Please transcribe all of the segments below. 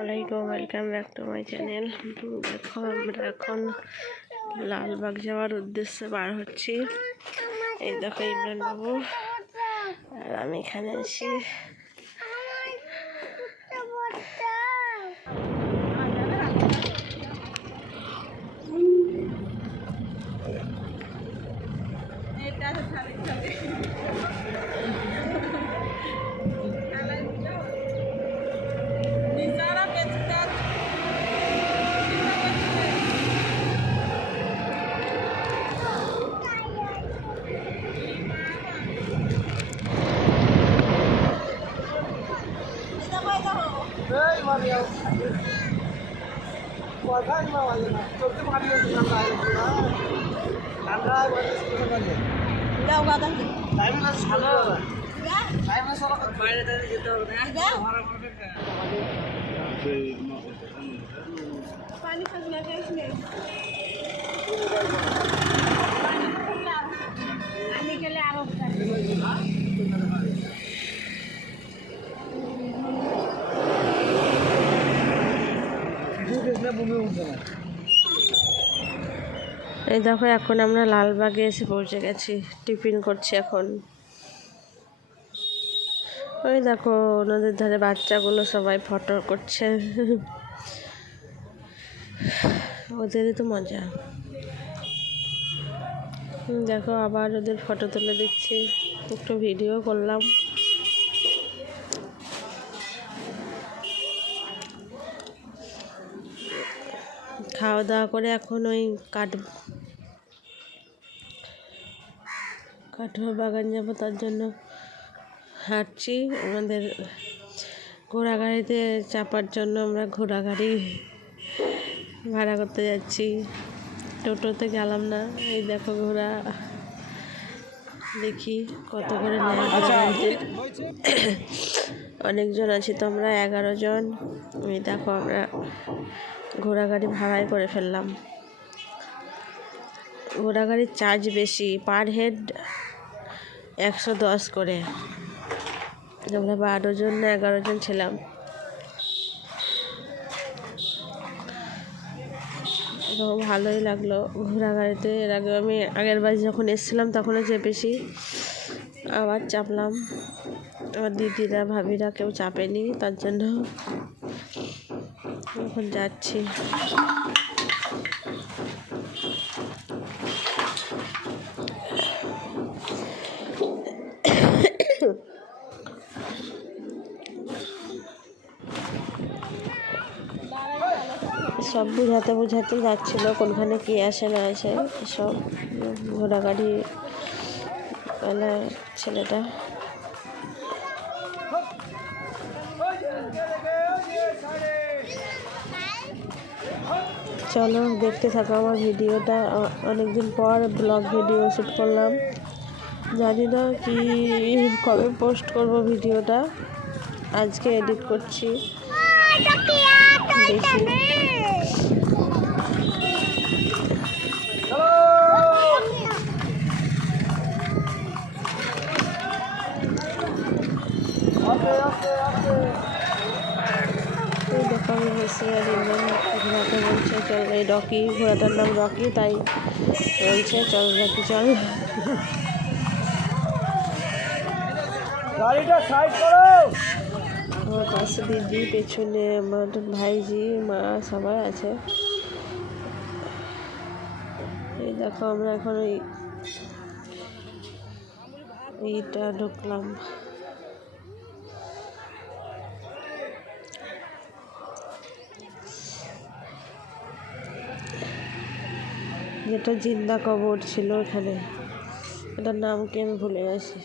ওয়ালাইকুম welcome back to my channel দেখো, আমরা এখন লালবাগ যাওয়ার উদ্দেশ্যে বার হচ্ছি। এই দেখো, ইমরান বাবু। আর আমি এখানে দাও বাধা দিও টাইম না ভালো টাইম না সরো বাইরে তাহলে যেতে হবে না ঘরে ঘরে পানি খাবি না খাইস না আমি গেলে আরো ভূমি উঠবে না এই দেখো, এখন আমরা লালবাগে এসে পৌঁছে গেছি। টিফিন করছি এখন। ওই দেখো, নদীর ধারে বাচ্চাগুলো সবাই ফটো করছে। ওদেরই তো মজা। দেখো, আবার ওদের ফটো তুলে দিচ্ছি। একটু ভিডিও করলাম। খাওয়া দাওয়া করে এখন ওই কাঠ কাঠুয়া বাগান যাব তার জন্য হাঁটছি। আমাদের ঘোড়া গাড়িতে চাপার জন্য আমরা ঘোড়া গাড়ি ভাড়া করতে যাচ্ছি। টোটোতে গেলাম না। এই দেখো ঘোড়া। দেখি কত করে গাড়িতে অনেকজন আছি তো আমরা এগারো জন। এই দেখো আমরা ঘোড়া গাড়ি ভাড়াই করে ফেললাম। ঘোড়া গাড়ির চার্জ বেশি পার হেড একশো দশ করে। আমরা বারো জন না এগারো জন ছিলাম। তো ভালোই লাগল ঘোড়া গাড়িতে এর আগে আমি আগের বার যখন এসেছিলাম তখনও চেপেছি আবার চাপলাম। আমার দিদিরা, ভাবিরা কেউ চাপেনি, তার জন্য এখন যাচ্ছি সব বুঝাতে বুঝাতে যাচ্ছিল কোনখানে কি আসে না আসে সব ঘোড়া গাড়ি ওলা ছেলেটা। চলো দেখতে থাকো আমার ভিডিওটা। অনেকদিন পর ব্লগ ভিডিও শ্যুট করলাম। জানি না কি কবে পোস্ট করব ভিডিওটা। আজকে এডিট করছি। দেখি এই দেখো আমি বসে আর ইমরান ঘোড়াতে বলছে চল এই রকি ঘোড়াটার নাম রকি তাই বলছে চল রকি চল। গাড়িটা সাইড করো। আমার পাশে দিদি পেছনে আমার ভাইজি মা সবাই আছে। এই দেখো আমরা এখন ওই এইটা ঢুকলাম। যেটা জিন্দা কবর ছিল এখানে এটার নাম কি আমি ভুলে গেছি।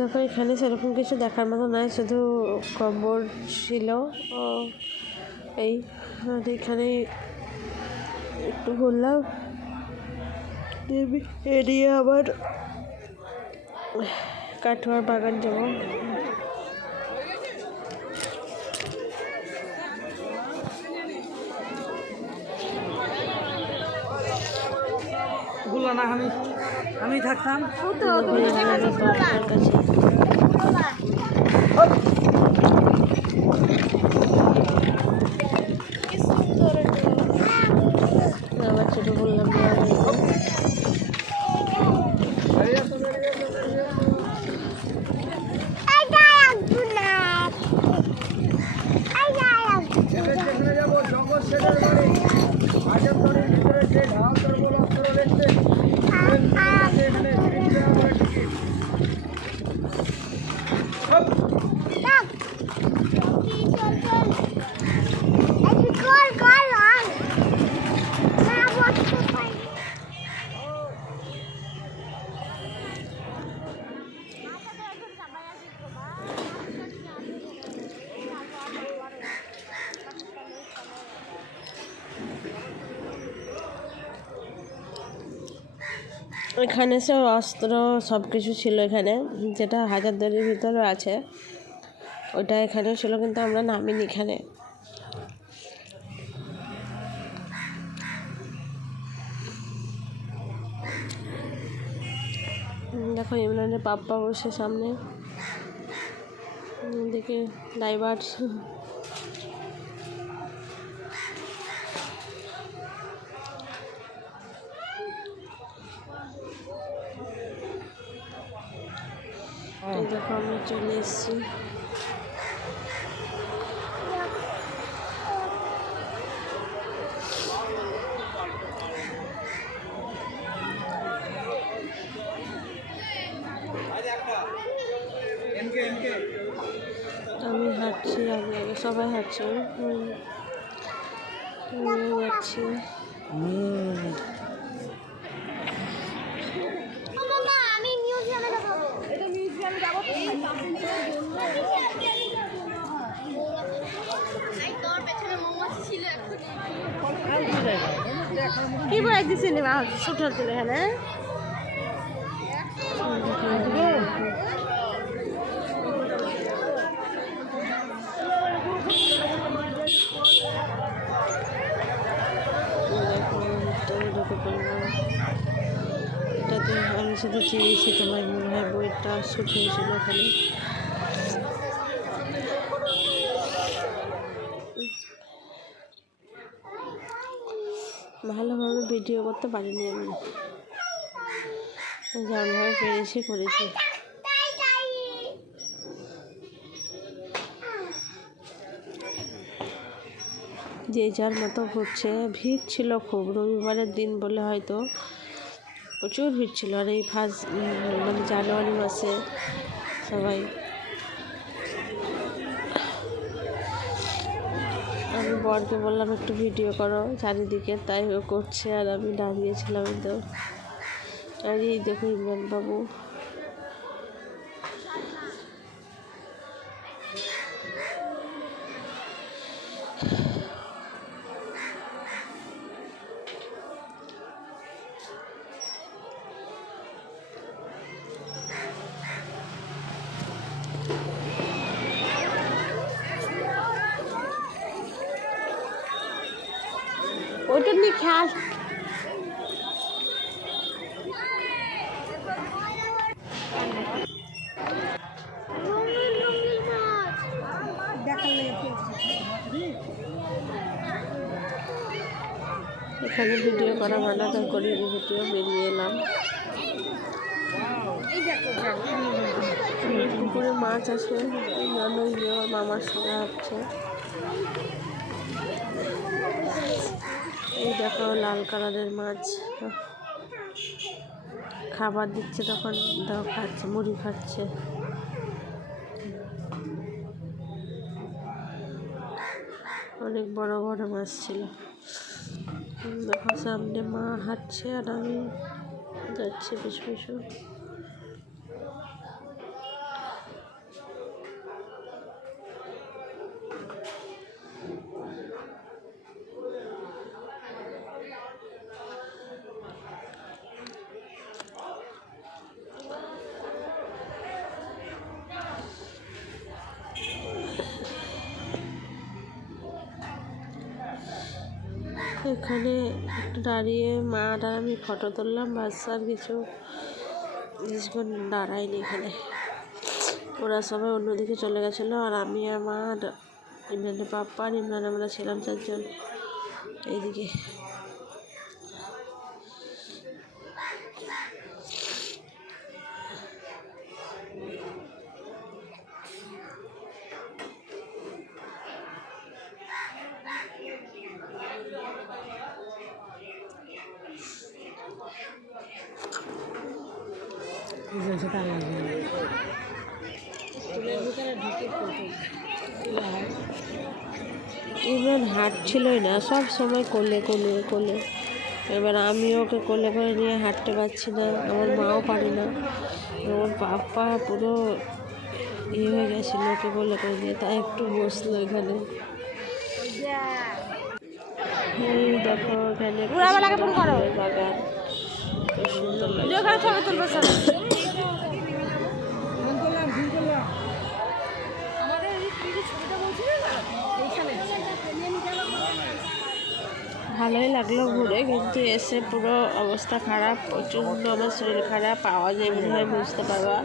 দেখো, এখানে সেরকম কিছু দেখার মতো নয় শুধু কম্বর ছিল। ও, এই এখানে একটু ঘুরলাম। এড়িয়ে আবার কাঠুয়ার বাগান যাব। বলল না আমি আমি থাকতাম দেখুন আমাদের বাচ্চার কাছে আবার ছোট বললাম না যেখানে যাব জগৎ সেটার বাড়ি আগের বাড়ির ভিতরে যে ঢাল করব অস্ত্র দেখতে এখানে তিন টাকা করে টিকিট এখানে সব অস্ত্র সব কিছু ছিল এখানে, যেটা হাজারদুয়ারির ভিতরে আছে। ওটা এখানে ছিল, কিন্তু আমরা নামিনি এখানে। দেখো, ইমরানের পাপ্পা বসে সামনে। এদিকে ড্রাইভার এই দেখো আমরা চলে এসেছি। আমি হাঁটছি আগে আগে সবাই হাঁটছে। আমি যাচ্ছি আমি মিউজিয়ামে যাব এটা মিউজিয়ামে যাব তোর পেছনে ছোট ছিল এখন কি বলে সিনেমা শুট হচ্ছিল এখানে এটাতে আমি শুধু চেয়েছি তোমার মনে হয় বইটা শুট হয়েছিল ওখানে? ভালোভাবে ভিডিও করতে পারিনি আমি। যেমনভাবে পেরেছি করেছি। যে যার মতো ঘুরছে, ভিড় ছিল খুব। রবিবারের দিন বলে হয়তো প্রচুর ভিড় ছিল আর এই ফার্স্ট মানে জানুয়ারি মাসে সবাই। আমি বরকে বললাম, একটু ভিডিও করো চারিদিকে। তাই করছে আর আমি দাঁড়িয়েছিলাম তো আর এই দেখো ইমরান বাবু। মাছ এখানে ভিডিও করা মানা তাই করিনি ভিডিও বেরিয়ে এলাম। পুকুরে মাছ আছে মামার সঙ্গে হচ্ছে এই দেখো, লাল কালারের মাছ। খাবার দিচ্ছে তখন দেখো খাচ্ছে, মুড়ি খাচ্ছে। অনেক বড় বড় মাছ ছিল। দেখো, সামনে মা হাঁটছে আর আমি যাচ্ছি পিছু পিছু। একটু দাঁড়িয়ে মা আর আমি ফটো তুললাম, বাস আর কিছু কিছুক্ষণ দাঁড়াইনি এখানে। ওরা সবাই অন্যদিকে চলে গেছিল আর আমি, আমার, ইমরানের পাপ্পা আর ইমরান, আমরা ছিলাম চারজন। এইদিকে। ইমরান হাঁটছিলই না সব সময় কোলে কোলে কোলে। এবার আমি ওকে কোলে করে নিয়ে হাঁটতে পারছি না আমার মাও পারে না। আমার পাপা পুরো ইয়ে হয়ে গেছিল ওকে কোলে করে নিয়ে তাই একটু বসল এখানে। দেখো এখানে বাগান। সুন্দর লাগে ওখানে ছবি তুলবো সব ভালোই লাগল ঘুরে কিন্তু এসে পুরো অবস্থা খারাপ প্রচণ্ড আমার শরীর খারাপ আওয়াজ এমনি হয় বুঝতে পারবা।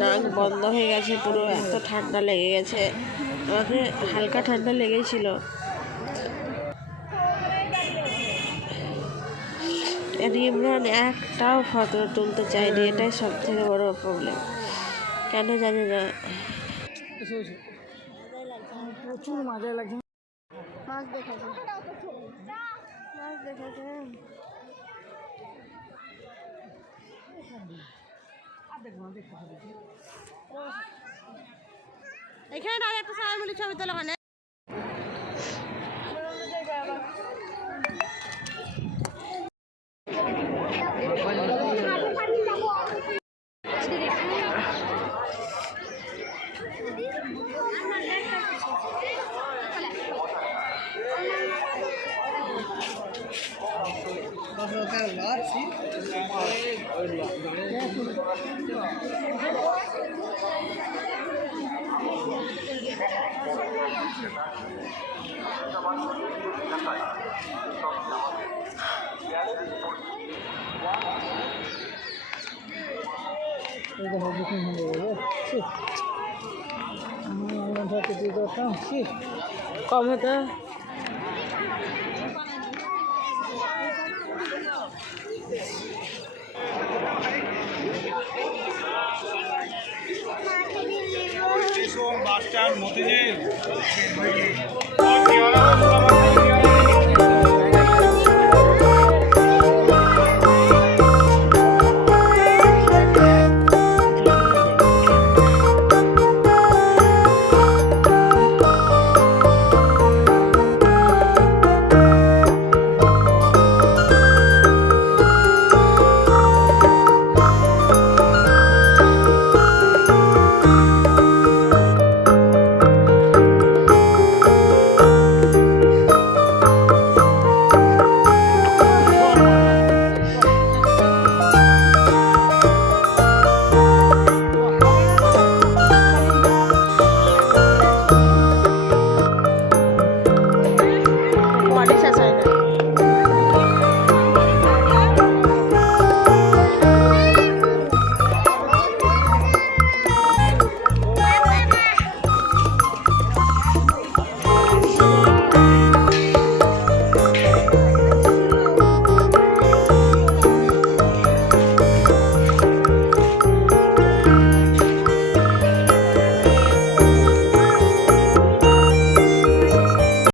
নাক বন্ধ হয়ে গেছে পুরো এত ঠান্ডা লেগে গেছে। আমাকে হালকা ঠান্ডা লেগেছিল। ইমরান একটাও ফটো তুলতে চায়নি এটাই সব থেকে বড় প্রবলেম কেন জানি না। প্রচুর মজা লাগছে। মাছ দেখেছে মাছ দেখেছে এখানে আর একটা সবাই মিলে ছবি তোলা ওখানে কম হতো বাস স্ট্যান্ড মতিঝিল।